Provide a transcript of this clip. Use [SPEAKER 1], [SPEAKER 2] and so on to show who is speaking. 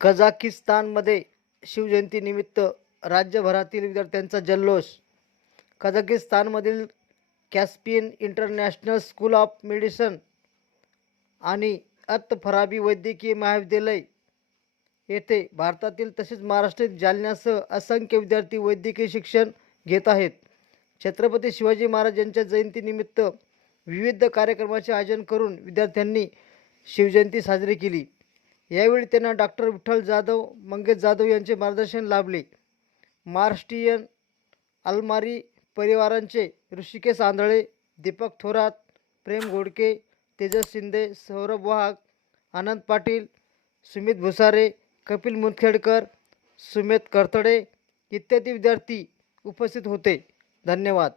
[SPEAKER 1] कझाकिस्तानमध्ये शिवजयंतीनिमित्त राज्यभरातील विद्यार्थ्यांचा जल्लोष. कझाकिस्तानमधील Caspian international school of medicine आणि अत फराबी वैद्यकीय महाविद्यालय येथे भारतातील तसेच महाराष्ट्रातील जालन्यासह असंख्य विद्यार्थी वैद्यकीय शिक्षण घेत आहेत. छत्रपती शिवाजी महाराज यांच्या जयंतीनिमित्त विविध कार्यक्रमाचे आयोजन करून विद्यार्थ्यांनी शिवजयंती साजरी केली. यावेळी त्यांना डॉक्टर विठ्ठल जाधव मंगेश जाधव यांचे मार्गदर्शन लाभले. महाराष्ट्रीयन अलमारी परिवारांचे ऋषिकेश आंधळे दीपक थोरात प्रेम घोडके तेजस शिंदे सौरभ वाघ आनंद पाटील सुमित भुसारे कपिल मुनखेडकर सुमेध करतडे इत्यादी विद्यार्थी उपस्थित होते. धन्यवाद.